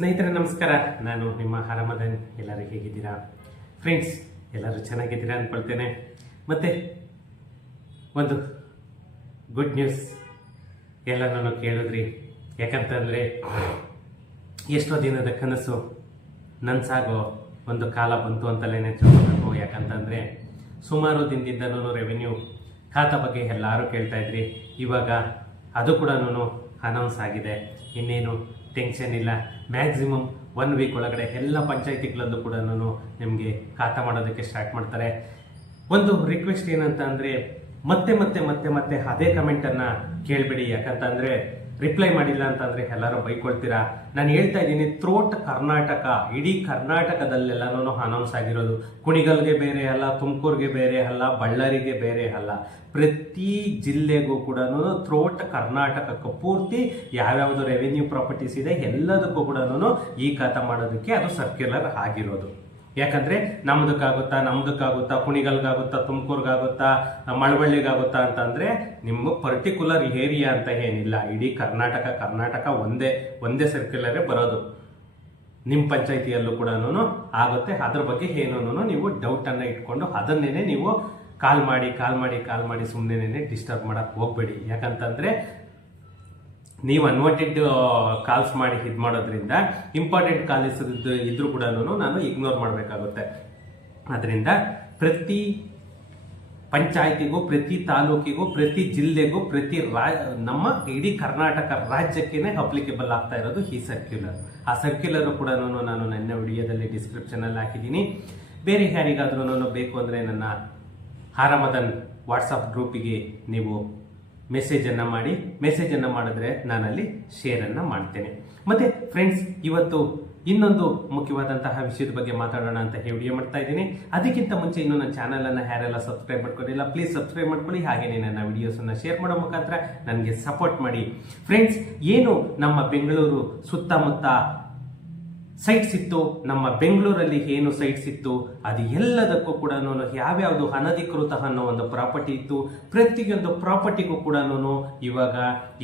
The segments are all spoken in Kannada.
ಸ್ನೇಹಿತರೆ ನಮಸ್ಕಾರ. ನಾನು ನಿಮ್ಮ ಹರಮದನ್. ಎಲ್ಲರೂ ಹೇಗಿದ್ದೀರಾ ಫ್ರೆಂಡ್ಸ್? ಎಲ್ಲರೂ ಚೆನ್ನಾಗಿದ್ದೀರಾ ಅಂದ್ಕೊಳ್ತೇನೆ. ಮತ್ತೆ ಒಂದು ಗುಡ್ ನ್ಯೂಸ್ ಎಲ್ಲನೂ ಕೇಳಿದ್ರಿ. ಯಾಕಂತಂದರೆ ಎಷ್ಟೋ ದಿನದ ಕನಸು ನನಸಾಗೋ ಒಂದು ಕಾಲ ಬಂತು ಅಂತಲೇ ತಿಳ್ಕೊಬೇಕು. ಯಾಕಂತಂದರೆ ಸುಮಾರು ದಿನದಿಂದನೂ ರೆವೆನ್ಯೂ ಖಾತಾ ಬಗ್ಗೆ ಎಲ್ಲರೂ ಕೇಳ್ತಾ ಇದ್ರಿ. ಇವಾಗ ಅದು ಕೂಡ ಅನೌನ್ಸ್ ಆಗಿದೆ. ಇನ್ನೇನು ಟೆನ್ಷನ್ ಇಲ್ಲ. ಮ್ಯಾಕ್ಸಿಮಮ್ 1 ವೀಕ್ ಒಳಗಡೆ ಎಲ್ಲ ಪಂಚಾಯಿತಿಗಳಲ್ಲೂ ಕೂಡ ನಿಮಗೆ ಖಾತಾ ಮಾಡೋದಕ್ಕೆ ಸ್ಟಾರ್ಟ್ ಮಾಡ್ತಾರೆ. ಒಂದು ರಿಕ್ವೆಸ್ಟ್ ಏನಂತ ಅಂದರೆ ಮತ್ತೆ ಮತ್ತೆ ಮತ್ತೆ ಮತ್ತೆ ಅದೇ ಕಮೆಂಟನ್ನು ಕೇಳಬೇಡಿ. ಯಾಕಂತಂದರೆ ರಿಪ್ಲೈ ಮಾಡಿಲ್ಲ ಅಂತಂದರೆ ಎಲ್ಲರೂ ಬೈಕೊಳ್ತೀರಾ. ನಾನು ಹೇಳ್ತಾ ಇದ್ದೀನಿ, ಥ್ರೋಟ್ ಕರ್ನಾಟಕ, ಇಡೀ ಕರ್ನಾಟಕದಲ್ಲೆಲ್ಲನೂ ಅನೌನ್ಸ್ ಆಗಿರೋದು. ಕುಣಿಗಲ್ಗೆ ಬೇರೆ ಅಲ್ಲ, ತುಮಕೂರಿಗೆ ಬೇರೆ ಅಲ್ಲ, ಬಳ್ಳಾರಿಗೆ ಬೇರೆ ಅಲ್ಲ, ಪ್ರತಿ ಜಿಲ್ಲೆಗೂ ಕೂಡ ಥ್ರೋಟ್ ಕರ್ನಾಟಕಕ್ಕೆ ಪೂರ್ತಿ ಯಾವ್ಯಾವುದು ರೆವೆನ್ಯೂ ಪ್ರಾಪರ್ಟೀಸ್ ಇದೆ ಎಲ್ಲದಕ್ಕೂ ಕೂಡ ಈ ಖಾತಾ ಮಾಡೋದಕ್ಕೆ ಅದು ಸರ್ಕ್ಯುಲರ್ ಆಗಿರೋದು. ಯಾಕಂದ್ರೆ ನಮ್ದಕ್ಕಾಗುತ್ತಾ, ಕುಣಿಗಲ್ಗಾಗುತ್ತಾ, ತುಮಕೂರ್ಗಾಗುತ್ತಾ, ಮಳವಳ್ಳಿಗಾಗುತ್ತಾ ಅಂತಂದ್ರೆ ನಿಮ್ಮ ಪರ್ಟಿಕ್ಯುಲರ್ ಏರಿಯಾ ಅಂತ ಏನಿಲ್ಲ. ಇಡೀ ಕರ್ನಾಟಕ ಒಂದೇ ಸರ್ಕ್ಯುಲರೇ ಬರೋದು. ನಿಮ್ಮ ಪಂಚಾಯಿತಿಯಲ್ಲೂ ಕೂಡ ಆಗುತ್ತೆ. ಅದ್ರ ಬಗ್ಗೆ ಏನೂ ನೀವು ಡೌಟನ್ನು ಇಟ್ಕೊಂಡು ಅದನ್ನೇ ನೀವು ಕಾಲ್ ಮಾಡಿ ಸುಮ್ಮನೆ ಡಿಸ್ಟರ್ಬ್ ಮಾಡಕ್ಕೆ ಹೋಗ್ಬೇಡಿ. ಯಾಕಂತಂದ್ರೆ ನೀವು ಅನ್ವಾಂಟೆಡ್ ಕಾಲ್ಸ್ ಮಾಡಿ ಇದು ಮಾಡೋದ್ರಿಂದ ಇಂಪಾರ್ಟೆಂಟ್ ಕಾಲ್ಸ್ ಇದ್ರೂ ಕೂಡ ನಾನು ಇಗ್ನೋರ್ ಮಾಡಬೇಕಾಗುತ್ತೆ. ಅದರಿಂದ ಪ್ರತಿ ಪಂಚಾಯತಿಗೂ, ಪ್ರತಿ ತಾಲೂಕಿಗೂ, ಪ್ರತಿ ಜಿಲ್ಲೆಗೂ, ನಮ್ಮ ಇಡೀ ಕರ್ನಾಟಕ ರಾಜ್ಯಕ್ಕೇನೆ ಅಪ್ಲಿಕೇಬಲ್ ಆಗ್ತಾ ಇರೋದು ಈ ಸರ್ಕ್ಯುಲರ್. ಆ ಸರ್ಕ್ಯುಲರ್ ಕೂಡ ನಾನು ನನ್ನ ವಿಡಿಯೋದಲ್ಲಿ ಡಿಸ್ಕ್ರಿಪ್ಷನಲ್ಲಿ ಹಾಕಿದ್ದೀನಿ. ಬೇರೆ ಯಾರಿಗಾದ್ರೂ ಬೇಕು ಅಂದರೆ ನನ್ನ ಹರಮದನ್ ವಾಟ್ಸಪ್ ಗ್ರೂಪಿಗೆ ನೀವು ಮೆಸೇಜನ್ನು ಮಾಡಿದ್ರೆ ನಾನಲ್ಲಿ ಶೇರನ್ನು ಮಾಡ್ತೇನೆ. ಮತ್ತೆ ಫ್ರೆಂಡ್ಸ್, ಇವತ್ತು ಇನ್ನೊಂದು ಮುಖ್ಯವಾದಂತಹ ವಿಷಯದ ಬಗ್ಗೆ ಮಾತಾಡೋಣ ಅಂತ ವಿಡಿಯೋ ಮಾಡ್ತಾ ಇದ್ದೀನಿ. ಅದಕ್ಕಿಂತ ಮುಂಚೆ ಇನ್ನೂ ನನ್ನ ಚಾನಲನ್ನು ಯಾರೆಲ್ಲ ಸಬ್ಸ್ಕ್ರೈಬ್ ಮಾಡ್ಕೊಂಡಿಲ್ಲ, ಪ್ಲೀಸ್ ಸಬ್ಸ್ಕ್ರೈಬ್ ಮಾಡ್ಕೊಳ್ಳಿ. ಹಾಗೆಯೇ ನನ್ನ ವಿಡಿಯೋಸನ್ನು ಶೇರ್ ಮಾಡೋ ಮುಖಾಂತರ ನನಗೆ ಸಪೋರ್ಟ್ ಮಾಡಿ. ಫ್ರೆಂಡ್ಸ್, ಏನು ನಮ್ಮ ಬೆಂಗಳೂರು ಸುತ್ತಮುತ್ತ ಸೈಟ್ಸ್ ಇತ್ತು, ನಮ್ಮ ಬೆಂಗಳೂರಲ್ಲಿ ಏನು ಸೈಟ್ಸ್ ಇತ್ತು, ಅದು ಎಲ್ಲದಕ್ಕೂ ಕೂಡ ಯಾವ್ಯಾವುದು ಅನಧಿಕೃತ ಅನ್ನೋ ಒಂದು ಪ್ರಾಪರ್ಟಿ ಇತ್ತು, ಪ್ರತಿಯೊಂದು ಪ್ರಾಪರ್ಟಿಗೂ ಕೂಡ ಇವಾಗ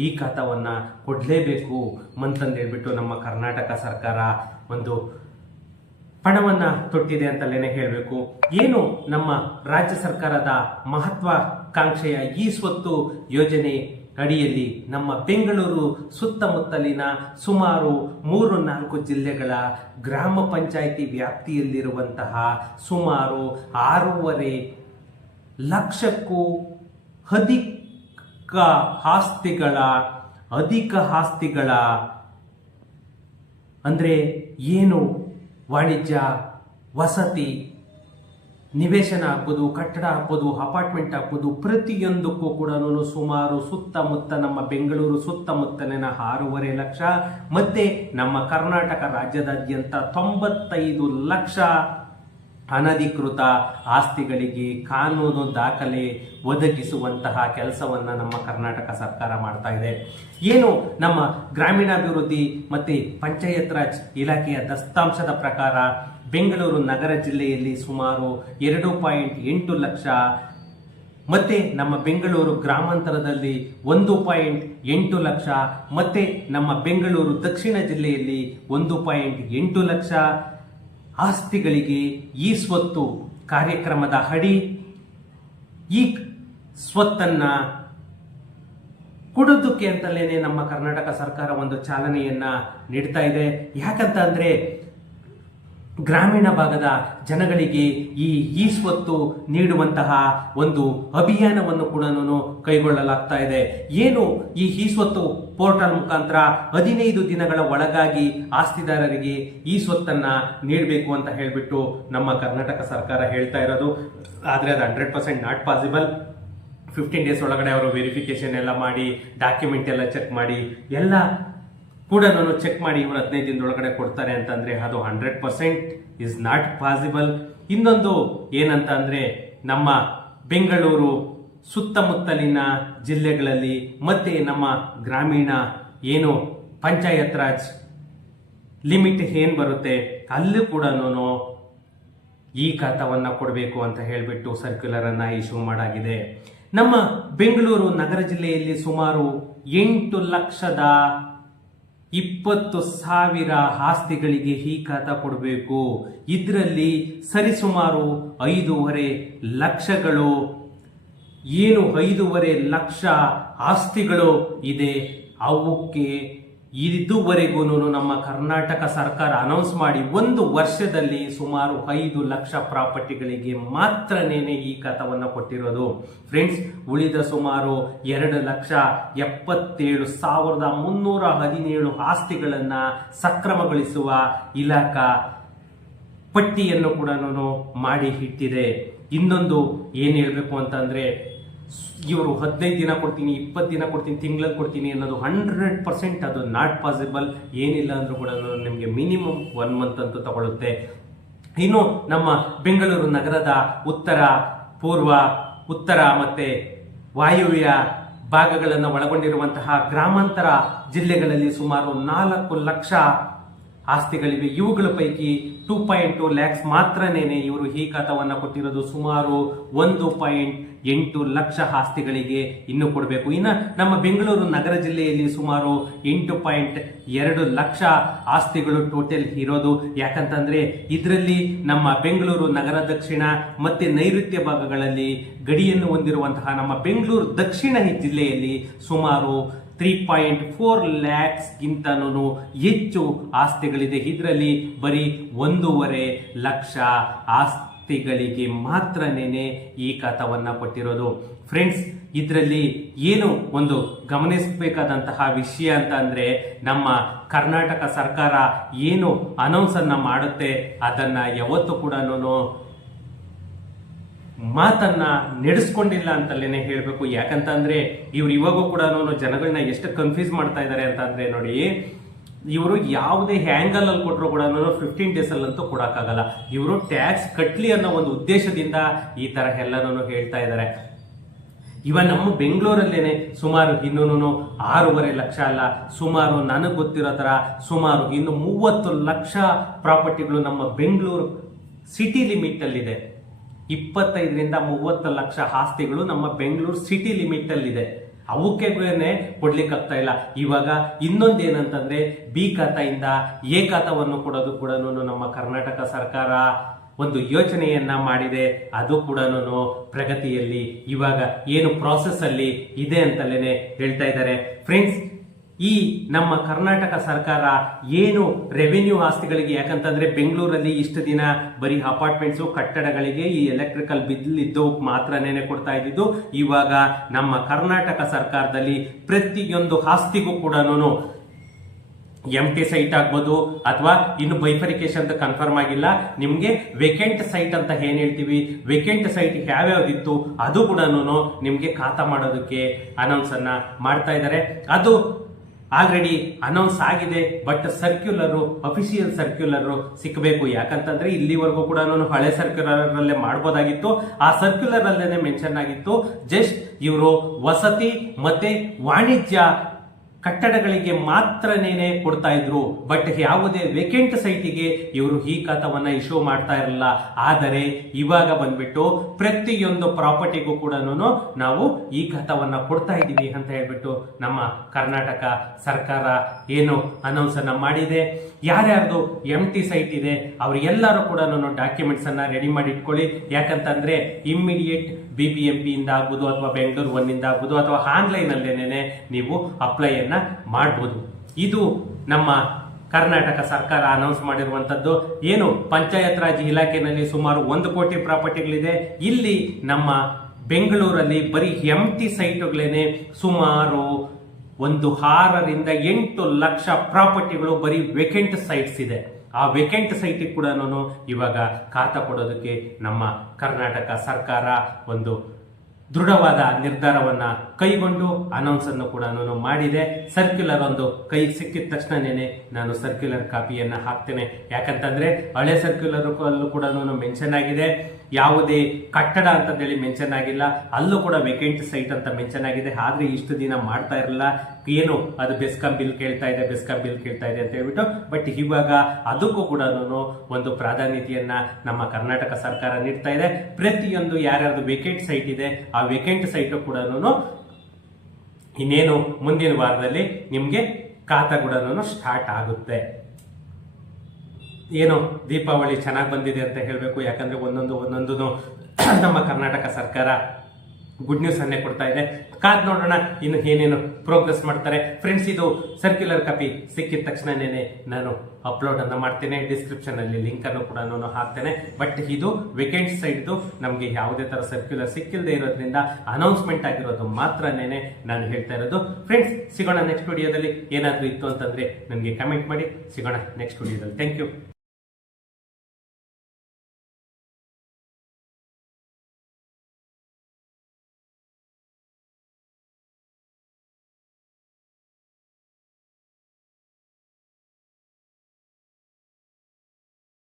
ಈ ಖಾತಾವನ್ನ ಕೊಡಲೇಬೇಕು ಅಂತಂದು ಹೇಳ್ಬಿಟ್ಟು ನಮ್ಮ ಕರ್ನಾಟಕ ಸರ್ಕಾರ ಒಂದು ಪಣವನ್ನ ತೊಟ್ಟಿದೆ ಅಂತಲೇ ಹೇಳಬೇಕು. ಏನು ನಮ್ಮ ರಾಜ್ಯ ಸರ್ಕಾರದ ಮಹತ್ವಾಕಾಂಕ್ಷೆಯ ಈ ಸ್ವತ್ತು ಯೋಜನೆ ಅಡಿಯಲ್ಲಿ ನಮ್ಮ ಬೆಂಗಳೂರು ಸುತ್ತಮುತ್ತಲಿನ ಸುಮಾರು 3-4 ಜಿಲ್ಲೆಗಳ ಗ್ರಾಮ ಪಂಚಾಯಿತಿ ವ್ಯಾಪ್ತಿಯಲ್ಲಿರುವಂತಹ ಸುಮಾರು 6.5 ಲಕ್ಷಕ್ಕೂ ಅಧಿಕ ಆಸ್ತಿಗಳ ಅಂದ್ರೆ ಏನು ವಾಣಿಜ್ಯ, ವಸತಿ, ನಿವೇಶನ ಆಗ್ಬೋದು, ಕಟ್ಟಡ ಆಗ್ಬೋದು, ಅಪಾರ್ಟ್ಮೆಂಟ್ ಆಗ್ಬೋದು, ಪ್ರತಿಯೊಂದಕ್ಕೂ ಕೂಡ ಸುಮಾರು ಸುತ್ತಮುತ್ತ ನಮ್ಮ ಬೆಂಗಳೂರು ಸುತ್ತಮುತ್ತಲಿನ 6.5 ಲಕ್ಷ ಮತ್ತೆ ನಮ್ಮ ಕರ್ನಾಟಕ ರಾಜ್ಯದಾದ್ಯಂತ 95 ಲಕ್ಷ ಅನಧಿಕೃತ ಆಸ್ತಿಗಳಿಗೆ ಕಾನೂನು ದಾಖಲೆ ಒದಗಿಸುವಂತಹ ಕೆಲಸವನ್ನ ನಮ್ಮ ಕರ್ನಾಟಕ ಸರ್ಕಾರ ಮಾಡ್ತಾ ಇದೆ. ಏನು ನಮ್ಮ ಗ್ರಾಮೀಣಾಭಿವೃದ್ಧಿ ಮತ್ತೆ ಪಂಚಾಯತ್ ರಾಜ್ ಇಲಾಖೆಯ ದತ್ತಾಂಶದ ಪ್ರಕಾರ ಬೆಂಗಳೂರು ನಗರ ಜಿಲ್ಲೆಯಲ್ಲಿ ಸುಮಾರು 2.8 ಲಕ್ಷ ಮತ್ತೆ ನಮ್ಮ ಬೆಂಗಳೂರು ಗ್ರಾಮಾಂತರದಲ್ಲಿ 1.8 ಲಕ್ಷ ಮತ್ತೆ ನಮ್ಮ ಬೆಂಗಳೂರು ದಕ್ಷಿಣ ಜಿಲ್ಲೆಯಲ್ಲಿ 1.8 ಲಕ್ಷ ಆಸ್ತಿಗಳಿಗೆ ಈ ಸ್ವತ್ತು ಕಾರ್ಯಕ್ರಮದ ಅಡಿ ಈ ಸ್ವತ್ತನ್ನ ಕೊಡೋದಕ್ಕೆ ಅಂತಲೇ ನಮ್ಮ ಕರ್ನಾಟಕ ಸರ್ಕಾರ ಒಂದು ಚಾಲನೆಯನ್ನ ನೀಡ್ತಾ ಇದೆ. ಯಾಕಂತ ಅಂದ್ರೆ ಗ್ರಾಮೀಣ ಭಾಗದ ಜನಗಳಿಗೆ ಈ ಸ್ವತ್ತು ನೀಡುವಂತಹ ಒಂದು ಅಭಿಯಾನವನ್ನು ಕೂಡ ಕೈಗೊಳ್ಳಲಾಗ್ತಾ ಇದೆ. ಏನು ಈ ಸ್ವತ್ತು ಪೋರ್ಟಲ್ ಮುಖಾಂತರ 15 ದಿನಗಳ ಒಳಗಾಗಿ ಆಸ್ತಿದಾರರಿಗೆ ಈ ಸ್ವತ್ತನ್ನ ನೀಡಬೇಕು ಅಂತ ಹೇಳ್ಬಿಟ್ಟು ನಮ್ಮ ಕರ್ನಾಟಕ ಸರ್ಕಾರ ಹೇಳ್ತಾ ಇರೋದು. ಆದ್ರೆ ಅದು 100% ನಾಟ್ ಪಾಸಿಬಲ್. 15 ಡೇಸ್ ಒಳಗಡೆ ಅವರು ವೆರಿಫಿಕೇಶನ್ ಎಲ್ಲ ಮಾಡಿ, ಡಾಕ್ಯುಮೆಂಟ್ ಎಲ್ಲ ಚೆಕ್ ಮಾಡಿ, ಎಲ್ಲ ಕೂಡ ಚೆಕ್ ಮಾಡಿ ಇವರು 15 ದಿನದೊಳಗಡೆ ಕೊಡ್ತಾರೆ ಅಂತಂದ್ರೆ ಅದು 100% ಇಸ್ ನಾಟ್ ಪಾಸಿಬಲ್. ಇನ್ನೊಂದು ಏನಂತ ಅಂದ್ರೆ ನಮ್ಮ ಬೆಂಗಳೂರು ಸುತ್ತಮುತ್ತಲಿನ ಜಿಲ್ಲೆಗಳಲ್ಲಿ ಮತ್ತೆ ನಮ್ಮ ಗ್ರಾಮೀಣ ಏನು ಪಂಚಾಯತ್ ರಾಜ್ ಲಿಮಿಟ್ ಏನ್ ಬರುತ್ತೆ ಅಲ್ಲೂ ಕೂಡ ಈ ಖಾತಾವನ್ನ ಕೊಡಬೇಕು ಅಂತ ಹೇಳ್ಬಿಟ್ಟು ಸರ್ಕ್ಯುಲರ್ ಅನ್ನ ಇಶ್ಯೂ ಮಾಡಾಗಿದೆ. ನಮ್ಮ ಬೆಂಗಳೂರು ನಗರ ಜಿಲ್ಲೆಯಲ್ಲಿ ಸುಮಾರು 8 20,000 ಆಸ್ತಿಗಳಿಗೆ ಈ ಖಾತಾ ಕೊಡಬೇಕು. ಇದರಲ್ಲಿ ಸರಿಸುಮಾರು 5.5 ಲಕ್ಷಗಳು ಏನು 5.5 ಲಕ್ಷ ಆಸ್ತಿಗಳು ಇದೆ. ಅವಕ್ಕೆ ಇದುವರೆಗೂ ನಮ್ಮ ಕರ್ನಾಟಕ ಸರ್ಕಾರ ಅನೌನ್ಸ್ ಮಾಡಿ 1 ವರ್ಷದಲ್ಲಿ ಸುಮಾರು 5 ಲಕ್ಷ ಪ್ರಾಪರ್ಟಿಗಳಿಗೆ ಮಾತ್ರನೇ ಈ ಖಾತಾವನ್ನು ಕೊಟ್ಟಿರೋದು. ಫ್ರೆಂಡ್ಸ್, ಉಳಿದ ಸುಮಾರು 2,77,317 ಆಸ್ತಿಗಳನ್ನ ಸಕ್ರಮಗೊಳಿಸುವ ಇಲಾಖಾ ಪಟ್ಟಿಯನ್ನು ಕೂಡ ಮಾಡಿ ಇಟ್ಟಿದೆ. ಇನ್ನೊಂದು ಏನ್ ಹೇಳ್ಬೇಕು ಅಂತಂದ್ರೆ, ಇವರು 15 ದಿನ ಕೊಡ್ತೀನಿ, 20 ದಿನ ಕೊಡ್ತೀನಿ, ತಿಂಗಳಲ್ಲಿ ಕೊಡ್ತೀನಿ ಅನ್ನೋದು 100% ಅದು ನಾಟ್ ಪಾಸಿಬಲ್. ಏನಿಲ್ಲ ಅಂದ್ರೂ ಕೂಡ ನಿಮಗೆ ಮಿನಿಮಮ್ 1 ಮಂತ್ ಅಂತೂ ತಗೊಳುತ್ತೆ. ಇನ್ನು ನಮ್ಮ ಬೆಂಗಳೂರು ನಗರದ ಉತ್ತರ, ಪೂರ್ವ, ಉತ್ತರ ಮತ್ತೆ ವಾಯುವ್ಯ ಭಾಗಗಳನ್ನು ಒಳಗೊಂಡಿರುವಂತಹ ಗ್ರಾಮಾಂತರ ಜಿಲ್ಲೆಗಳಲ್ಲಿ ಸುಮಾರು 4 ಲಕ್ಷ ಆಸ್ತಿಗಳಿವೆ. ಇವುಗಳ ಪೈಕಿ 2.2 ಲ್ಯಾಕ್ಸ್ ಮಾತ್ರನೇ ಇವರು ಈ ಖಾತಾವನ್ನು ಕೊಟ್ಟಿರೋದು. ಸುಮಾರು 1.8 ಲಕ್ಷ ಆಸ್ತಿಗಳಿಗೆ ಇನ್ನು ಕೊಡಬೇಕು. ಇನ್ನು ನಮ್ಮ ಬೆಂಗಳೂರು ನಗರ ಜಿಲ್ಲೆಯಲ್ಲಿ ಸುಮಾರು 8.2 ಲಕ್ಷ ಆಸ್ತಿಗಳು ಟೋಟಲ್ ಇರೋದು. ಯಾಕಂತಂದ್ರೆ ಇದರಲ್ಲಿ ನಮ್ಮ ಬೆಂಗಳೂರು ನಗರ ದಕ್ಷಿಣ ಮತ್ತೆ ನೈಋತ್ಯ ಭಾಗಗಳಲ್ಲಿ ಗಡಿಯನ್ನು ಹೊಂದಿರುವಂತಹ ನಮ್ಮ ಬೆಂಗಳೂರು ದಕ್ಷಿಣ ಜಿಲ್ಲೆಯಲ್ಲಿ ಸುಮಾರು 3.4 ಲ್ಯಾಕ್ಸ್ ಗಿಂತನೂ ಹೆಚ್ಚು ಆಸ್ತಿಗಳಿದೆ. ಇದರಲ್ಲಿ ಬರೀ 1.5 ಲಕ್ಷ ಆಸ್ತಿಗಳಿಗೆ ಮಾತ್ರನೇ ಈ ಖಾತಾವನ್ನ ಕೊಟ್ಟಿರೋದು. ಫ್ರೆಂಡ್ಸ್, ಇದರಲ್ಲಿ ಏನು ಒಂದು ಗಮನಿಸಬೇಕಾದಂತಹ ವಿಷಯ ಅಂತ ಅಂದ್ರೆ, ನಮ್ಮ ಕರ್ನಾಟಕ ಸರ್ಕಾರ ಏನು ಅನೌನ್ಸ್ ಅನ್ನ ಮಾಡುತ್ತೆ ಅದನ್ನ ಯಾವತ್ತೂ ಕೂಡ ಮಾತನ್ನ ನಡೆಸ್ಕೊಂಡಿಲ್ಲ ಅಂತಲೇನೆ ಹೇಳ್ಬೇಕು. ಯಾಕಂತಂದ್ರೆ ಇವ್ರು ಇವಾಗೂ ಕೂಡ ಜನಗಳನ್ನ ಎಷ್ಟು ಕನ್ಫ್ಯೂಸ್ ಮಾಡ್ತಾ ಇದ್ದಾರೆ ಅಂತಂದ್ರೆ, ನೋಡಿ, ಇವರು ಯಾವುದೇ ಹ್ಯಾಂಗಲ್ ಅಲ್ಲಿ ಕೊಟ್ಟರು ಕೂಡ 15 ಡೇಸ್ ಅಲ್ಲಂತೂ ಕೊಡಕ್ಕಾಗಲ್ಲ. ಇವರು ಟ್ಯಾಕ್ಸ್ ಕಟ್ಲಿ ಅನ್ನೋ ಒಂದು ಉದ್ದೇಶದಿಂದ ಈ ತರ ಎಲ್ಲನೂ ಹೇಳ್ತಾ ಇದ್ದಾರೆ. ನಮ್ಮ ಬೆಂಗಳೂರಲ್ಲೇನೆ ಸುಮಾರು ಇನ್ನೂ 6.5 ಲಕ್ಷ ಅಲ್ಲ, ಸುಮಾರು ನನಗೆ ಗೊತ್ತಿರೋ ತರ ಸುಮಾರು ಇನ್ನು 30 ಲಕ್ಷ ಪ್ರಾಪರ್ಟಿಗಳು ನಮ್ಮ ಬೆಂಗಳೂರು ಸಿಟಿ ಲಿಮಿಟ್ ಅಲ್ಲಿದೆ. 25ರಿಂದ 30 ಲಕ್ಷ ಆಸ್ತಿಗಳು ನಮ್ಮ ಬೆಂಗಳೂರು ಸಿಟಿ ಲಿಮಿಟ್ ಅಲ್ಲಿದೆ. ಅವಕ್ಕೆ ಕೊಡ್ಲಿಕ್ಕೆ ಆಗ್ತಾ ಇಲ್ಲ. ಇವಾಗ ಇನ್ನೊಂದೇನಂತಂದ್ರೆ, ಬಿ ಖಾತಾಯಿಂದ ಎ ಖಾತಾವನ್ನು ಕೊಡೋದು ಕೂಡ ನಮ್ಮ ಕರ್ನಾಟಕ ಸರ್ಕಾರ ಒಂದು ಯೋಚನೆಯನ್ನ ಮಾಡಿದೆ. ಅದು ಕೂಡ ಪ್ರಗತಿಯಲ್ಲಿ ಇವಾಗ ಏನು ಪ್ರಾಸೆಸ್ ಅಲ್ಲಿ ಇದೆ ಅಂತಲೇ ಹೇಳ್ತಾ ಇದ್ದಾರೆ. ಫ್ರೆಂಡ್ಸ್, ಈ ನಮ್ಮ ಕರ್ನಾಟಕ ಸರ್ಕಾರ ಏನು ರೆವೆನ್ಯೂ ಆಸ್ತಿಗಳಿಗೆ, ಯಾಕಂತಂದ್ರೆ ಬೆಂಗಳೂರಲ್ಲಿ ಇಷ್ಟು ದಿನ ಬರೀ ಅಪಾರ್ಟ್ಮೆಂಟ್ಸ್ ಕಟ್ಟಡಗಳಿಗೆ ಈ ಎಲೆಕ್ಟ್ರಿಕಲ್ ಬಿಲ್ ಇದ್ದವು ಮಾತ್ರನೇ ಕೊಡ್ತಾ ಇದ್ದಿದ್ದು. ಇವಾಗ ನಮ್ಮ ಕರ್ನಾಟಕ ಸರ್ಕಾರದಲ್ಲಿ ಪ್ರತಿಯೊಂದು ಆಸ್ತಿಗೂ ಕೂಡ ಎಂಟಿ ಸೈಟ್ ಆಗ್ಬೋದು, ಅಥವಾ ಇನ್ನು ಬೈಫರಿಕೇಶನ್ ಅಂತ ಕನ್ಫರ್ಮ್ ಆಗಿಲ್ಲ, ನಿಮ್ಗೆ ವೇಕೆಂಟ್ ಸೈಟ್ ಅಂತ ಏನ್ ಹೇಳ್ತೀವಿ, ವೇಕೆಂಟ್ ಸೈಟ್ ಯಾವ್ಯಾವ್ದಿತ್ತು ಅದು ಕೂಡ ನಿಮ್ಗೆ ಖಾತಾ ಮಾಡೋದಕ್ಕೆ ಅನೌನ್ಸ್ ಅನ್ನ ಮಾಡ್ತಾ ಇದ್ದಾರೆ. ಅದು ಆಲ್ರೆಡಿ ಅನೌನ್ಸ್ ಆಗಿದೆ. ಬಟ್ ಸರ್ಕ್ಯುಲರ್, ಅಫಿಷಿಯಲ್ ಸರ್ಕ್ಯುಲರ್ ಸಿಕ್ಕಬೇಕು. ಯಾಕಂತಂದ್ರೆ ಇಲ್ಲಿವರೆಗೂ ಕೂಡ ಹಳೆ ಸರ್ಕ್ಯುಲರ್ ಅಲ್ಲೇ ಮಾಡಬಹುದಾಗಿತ್ತು. ಆ ಸರ್ಕ್ಯುಲರ್ ಅಲ್ಲೇನೆ ಮೆನ್ಷನ್ ಆಗಿತ್ತು, ಜಸ್ಟ್ ಇವರು ವಸತಿ ಮತ್ತೆ ವಾಣಿಜ್ಯ ಕಟ್ಟಡಗಳಿಗೆ ಮಾತ್ರನೇ ಕೊಡ್ತಾ ಇದ್ರು. ಬಟ್ ಯಾವುದೇ ವೇಕೆಂಟ್ ಸೈಟಿಗೆ ಇವರು ಈ ಖಾತಾವನ್ನ ಇಶ್ಯೂ ಮಾಡ್ತಾ ಇರಲಿಲ್ಲ. ಆದರೆ ಇವಾಗ ಬಂದ್ಬಿಟ್ಟು ಪ್ರತಿಯೊಂದು ಪ್ರಾಪರ್ಟಿಗೂ ಕೂಡ ನಾವು ಈ ಖಾತಾವನ್ನ ಕೊಡ್ತಾ ಇದ್ದೀವಿ ಅಂತ ಹೇಳ್ಬಿಟ್ಟು ನಮ್ಮ ಕರ್ನಾಟಕ ಸರ್ಕಾರ ಏನು ಅನೌನ್ಸ್ ಅನ್ನ ಮಾಡಿದೆ. ಯಾರ್ಯಾರ್ದು ಎಂಟಿ ಸೈಟ್ ಇದೆ ಅವ್ರಿಗೆಲ್ಲರೂ ಕೂಡ ಡಾಕ್ಯುಮೆಂಟ್ಸ್ ಅನ್ನ ರೆಡಿ ಮಾಡಿ ಇಟ್ಕೊಳ್ಳಿ. ಯಾಕಂತಂದ್ರೆ ಇಮ್ಮಿಡಿಯೇಟ್ BBMP ಇಂದ ಆಗ್ಬೋದು, ಅಥವಾ ಬೆಂಗಳೂರು 1 ಇಂದ ಆಗ್ಬೋದು, ಅಥವಾ ಆನ್ಲೈನ್ ಅಲ್ಲೇನೆ ನೀವು ಅಪ್ಲೈ ಅನ್ನ ಮಾಡಬಹುದು. ಇದು ನಮ್ಮ ಕರ್ನಾಟಕ ಸರ್ಕಾರ ಅನೌನ್ಸ್ ಮಾಡಿರುವಂತದ್ದು. ಏನು ಪಂಚಾಯತ್ ರಾಜ್ ಇಲಾಖೆಯಲ್ಲಿ ಸುಮಾರು 1 ಕೋಟಿ ಪ್ರಾಪರ್ಟಿಗಳಿದೆ. ಇಲ್ಲಿ ನಮ್ಮ ಬೆಂಗಳೂರಲ್ಲಿ ಬರೀ ಎಂಟಿ ಸೈಟ್ಗಳೇನೆ ಸುಮಾರು 6ರಿಂದ 8 ಲಕ್ಷ ಪ್ರಾಪರ್ಟಿಗಳು ಬರೀ ವೇಕೆಂಟ್ ಸೈಟ್ಸ್ ಇದೆ. ಆ ವೇಕೆಂಟ್ ಸೈಟ್ ಕೂಡ ಇವಾಗ ಖಾತಾ ಕೊಡೋದಕ್ಕೆ ನಮ್ಮ ಕರ್ನಾಟಕ ಸರ್ಕಾರ ಒಂದು ದೃಢವಾದ ನಿರ್ಧಾರವನ್ನ ಕೈಗೊಂಡು ಅನೌನ್ಸ್ ಅನ್ನು ಕೂಡ ಮಾಡಿದೆ. ಸರ್ಕ್ಯುಲರ್ ಒಂದು ಕೈ ಸಿಕ್ಕಿದ ತಕ್ಷಣನೇ ನಾನು ಸರ್ಕ್ಯುಲರ್ ಕಾಪಿಯನ್ನ ಹಾಕ್ತೇನೆ. ಯಾಕಂತಂದ್ರೆ ಹಳೆ ಸರ್ಕ್ಯುಲರ್ ಅಲ್ಲೂ ಕೂಡ ಮೆನ್ಷನ್ ಆಗಿದೆ, ಯಾವುದೇ ಕಟ್ಟಡ ಅಂತೇಳಿ ಮೆನ್ಷನ್ ಆಗಿಲ್ಲ. ಅಲ್ಲೂ ಕೂಡ ವೇಕೆಂಟ್ ಸೈಟ್ ಅಂತ ಮೆನ್ಷನ್ ಆಗಿದೆ. ಆದ್ರೆ ಇಷ್ಟು ದಿನ ಮಾಡ್ತಾ ಇರಲಿಲ್ಲ. ಏನು ಅದು ಬೆಸ್ಕಾಂ ಬಿಲ್ ಕೇಳ್ತಾ ಇದೆ, ಬೆಸ್ಕಾಂ ಬಿಲ್ ಕೇಳ್ತಾ ಇದೆ ಅಂತ ಹೇಳ್ಬಿಟ್ಟು. ಬಟ್ ಇವಾಗ ಅದಕ್ಕೂ ಕೂಡ ಒಂದು ಪ್ರಾಧಾನ್ಯತೆಯನ್ನ ನಮ್ಮ ಕರ್ನಾಟಕ ಸರ್ಕಾರ ನೀಡ್ತಾ ಇದೆ. ಪ್ರತಿಯೊಂದು ಯಾರ್ಯಾರ್ದು ವೇಕೆಂಟ್ ಸೈಟ್ ಇದೆ ಆ ವೇಕೆಂಟ್ ಸೈಟ್ ಕೂಡ ಇನ್ನೇನು ಮುಂದಿನ ವಾರದಲ್ಲಿ ನಿಮ್ಗೆ ಖಾತಾ ಕೂಡ ಸ್ಟಾರ್ಟ್ ಆಗುತ್ತೆ. ಏನು ದೀಪಾವಳಿ ಚೆನ್ನಾಗಿ ಬಂದಿದೆ ಅಂತ ಹೇಳಬೇಕು. ಯಾಕಂದ್ರೆ ಒಂದೊಂದು ನಮ್ಮ ಕರ್ನಾಟಕ ಸರ್ಕಾರ ಗುಡ್ ನ್ಯೂಸ್ ಅನ್ನೇ ಕೊಡ್ತಾ ಇದೆ. ಕಾದ್ ನೋಡೋಣ ಇನ್ನು ಏನೇನು ಪ್ರೋಗ್ರೆಸ್ ಮಾಡ್ತಾರೆ. ಫ್ರೆಂಡ್ಸ್, ಇದು ಸರ್ಕ್ಯುಲರ್ ಕಾಪಿ ಸಿಕ್ಕಿದ ತಕ್ಷಣನೇ ನಾನು ಅಪ್ಲೋಡ್ ಅನ್ನ ಮಾಡ್ತೇನೆ. ಡಿಸ್ಕ್ರಿಪ್ಷನ್ ಅಲ್ಲಿ ಲಿಂಕ್ ಅನ್ನು ಕೂಡ ನಾನು ಹಾಕ್ತೇನೆ. ಬಟ್ ಇದು ವೇಕೆಂಟ್ ಸೈಡ್ ನಮಗೆ ಯಾವುದೇ ತರ ಸರ್ಕ್ಯುಲರ್ ಸಿಕ್ಕಿಲ್ಲದೆ ಇರೋದ್ರಿಂದ ಅನೌನ್ಸ್ಮೆಂಟ್ ಆಗಿರೋದು ಮಾತ್ರನೇ ನಾನು ಹೇಳ್ತಾ ಇರೋದು. ಫ್ರೆಂಡ್ಸ್, ಸಿಗೋಣ ನೆಕ್ಸ್ಟ್ ವಿಡಿಯೋದಲ್ಲಿ. ಏನಾದ್ರೂ ಇತ್ತು ಅಂತಂದ್ರೆ ನನಗೆ ಕಮೆಂಟ್ ಮಾಡಿ. ಸಿಗೋಣ ನೆಕ್ಸ್ಟ್ ವಿಡಿಯೋದಲ್ಲಿ. Thank you.